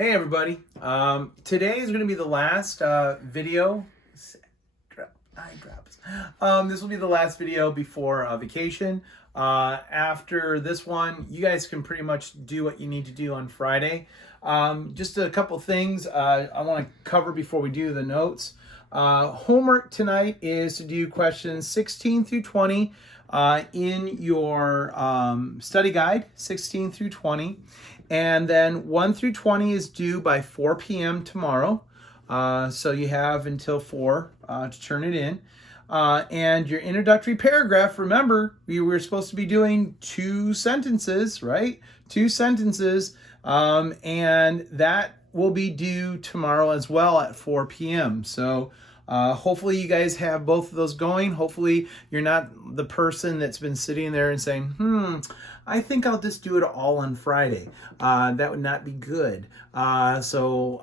Hey everybody, today is going to be the last video. Eye drops. This will be the last video before vacation. After this one, you guys can pretty much do what you need to do on Friday. Just a couple things I want to cover before we do the notes. Homework tonight is to do questions 16 through 20 in your study guide, 16 through 20. And then 1 through 20 is due by 4 p.m. tomorrow. So you have until 4 to turn it in. And your introductory paragraph, remember, we were supposed to be doing 2 sentences, right? 2 sentences. And that will be due tomorrow as well at 4 p.m. So hopefully you guys have both of those going. Hopefully you're not the person that's been sitting there and saying, I think I'll just do it all on Friday. That would not be good. So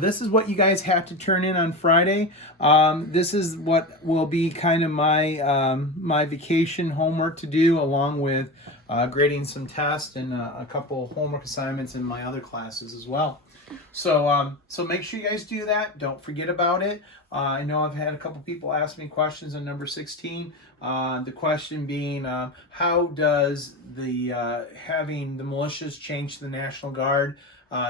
this is what you guys have to turn in on Friday. This is what will be kind of my my vacation homework to do, along with grading some tests and a couple homework assignments in my other classes as well. So make sure you guys do that. Don't forget about it. I know I've had a couple people ask me questions on number 16. The question being, how does the having the militias change the National Guard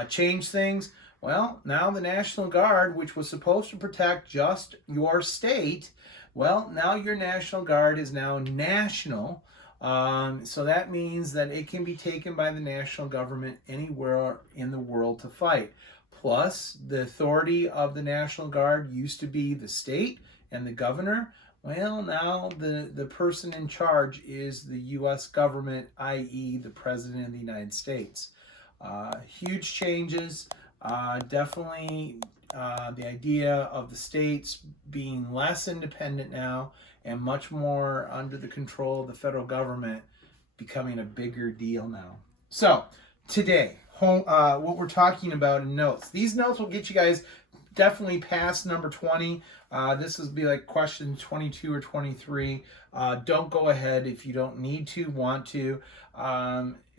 change things? Well, now the National Guard, which was supposed to protect just your state, well, now your National Guard is now national. So that means that it can be taken by the national government anywhere in the world to fight. Plus, the authority of the National Guard used to be the state and the governor. Well, now the person in charge is the U.S. government, i.e. the President of the United States. Huge changes. Definitely the idea of the states being less independent now and much more under the control of the federal government becoming a bigger deal now. So today, what we're talking about in notes. These notes will get you guys definitely past number 20. This will be like question 22 or 23. Don't go ahead if you don't need to, want to.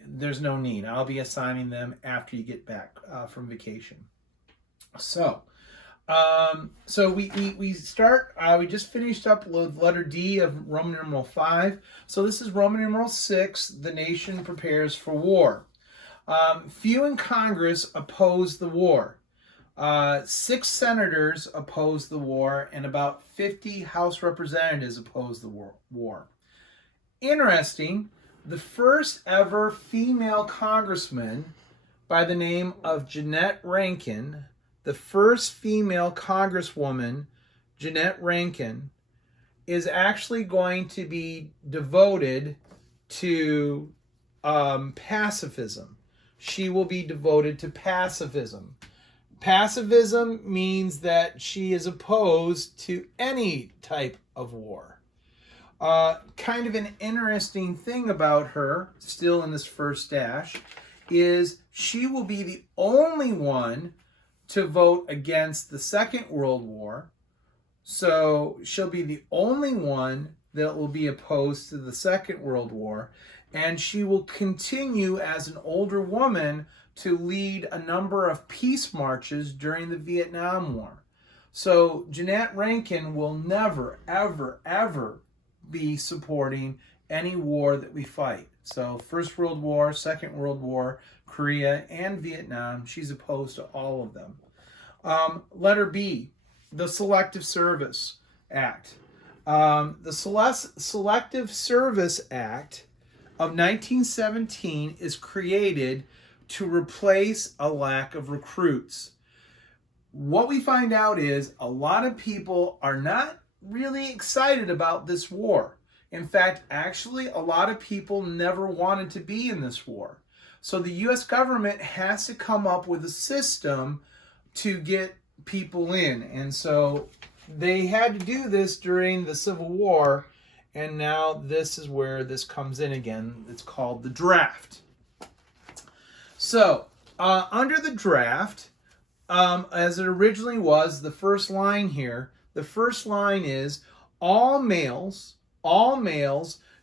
There's no need. I'll be assigning them after you get back from vacation. So we start, we just finished up with letter D of Roman numeral 5. So this is Roman numeral 6, the nation prepares for war. Few in Congress oppose the war. 6 senators oppose the war, and about 50 House representatives oppose the war. Interesting, the first ever female congressman by the name of Jeannette Rankin, the first female congresswoman, Jeannette Rankin, is actually going to be devoted to pacifism. She will be devoted to pacifism. Pacifism means that she is opposed to any type of war. Kind of an interesting thing about her, still in this first dash, is she will be the only one to vote against the Second World War. So she'll be the only one that will be opposed to the Second World War. And she will continue as an older woman to lead a number of peace marches during the Vietnam War. So Jeannette Rankin will never, ever, ever be supporting any war that we fight. So First World War, Second World War, Korea, and Vietnam, she's opposed to all of them. Letter B, the Selective Service Act. The Selective Service Act of 1917 is created to replace a lack of recruits. What we find out is a lot of people are not really excited about this war. In fact, actually, a lot of people never wanted to be in this war. So the U.S. government has to come up with a system to get people in. And so they had to do this during the Civil War, and now this is where this comes in again. It's called the draft. So, under the draft, as it originally was, the first line here, the first line is all males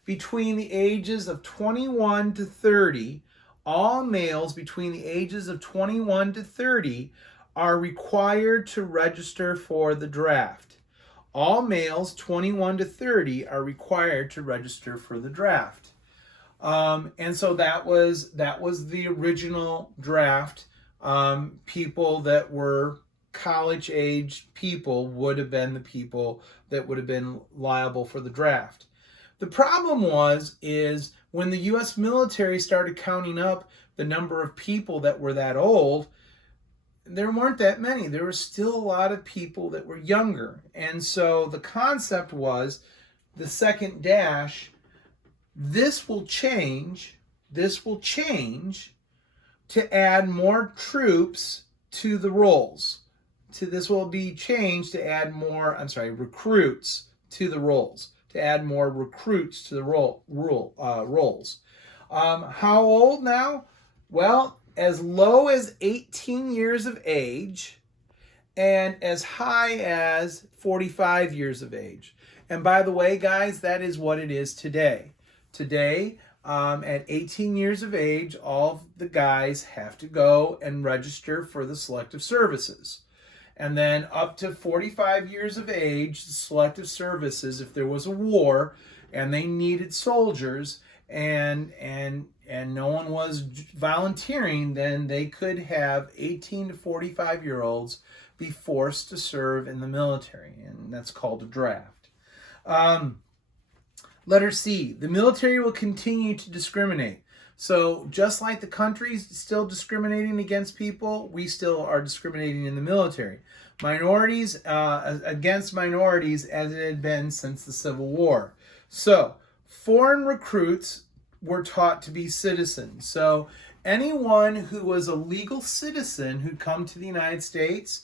between the ages of 21 to 30 all males between the ages of 21 to 30 are required to register for the draft. All males 21 to 30 are required to register for the draft. And so that was the original draft. People that were college age people would have been the people that would have been liable for the draft. The problem is when the U.S. military started counting up the number of people that were that old, there weren't that many. There were still a lot of people that were younger. And so the concept was the second dash, this will change to add more troops to the rolls. This will be changed to add more, recruits to the rolls, to add more recruits to the rolls. How old now? Well, as low as 18 years of age and as high as 45 years of age. And by the way, guys, that is what it is today. Today, at 18 years of age, all of the guys have to go and register for the selective services. And then up to 45 years of age, the selective services, if there was a war and they needed soldiers and no one was volunteering, then they could have 18 to 45-year-olds be forced to serve in the military, and that's called a draft. Letter C, the military will continue to discriminate. So just like the country's still discriminating against people, we still are discriminating in the military. Minorities against minorities as it had been since the Civil War. So foreign recruits were taught to be citizens. So anyone who was a legal citizen who'd come to the United States,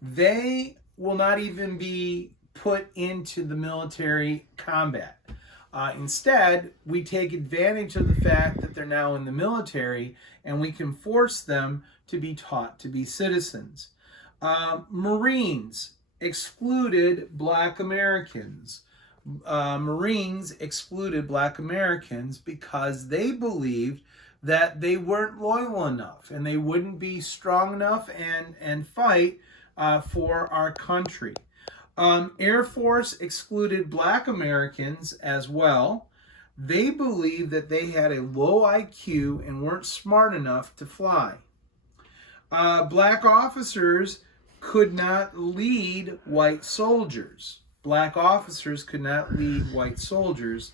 they will not even be put into the military combat. Instead, we take advantage of the fact that they're now in the military and we can force them to be taught to be citizens. Marines excluded Black Americans. Marines excluded Black Americans because they believed that they weren't loyal enough and they wouldn't be strong enough and fight for our country. Air Force excluded Black Americans as well. They believed that they had a low IQ and weren't smart enough to fly. Black officers could not lead white soldiers. Black officers could not lead white soldiers.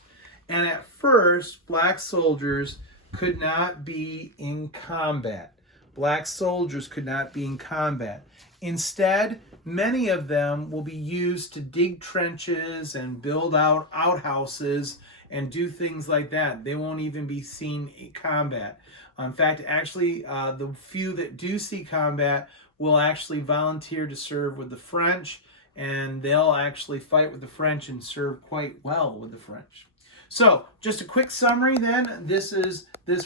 And at first, Black soldiers could not be in combat. Black soldiers could not be in combat. Instead, many of them will be used to dig trenches and build out outhouses and do things like that. They won't even be seen in combat. In fact, actually, the few that do see combat will actually volunteer to serve with the French, and they'll actually fight with the French and serve quite well with the French. So, just a quick summary then. This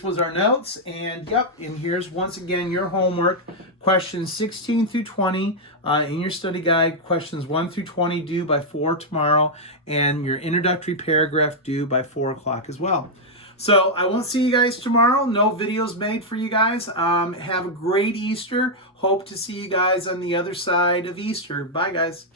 was our notes, and and here's once again your homework. Questions 16 through 20 in your study guide. Questions 1 through 20 due by 4 tomorrow, and your introductory paragraph due by 4 o'clock as well. So I won't see you guys tomorrow. No videos made for you guys. Have a great Easter. Hope to see you guys on the other side of Easter. Bye, guys.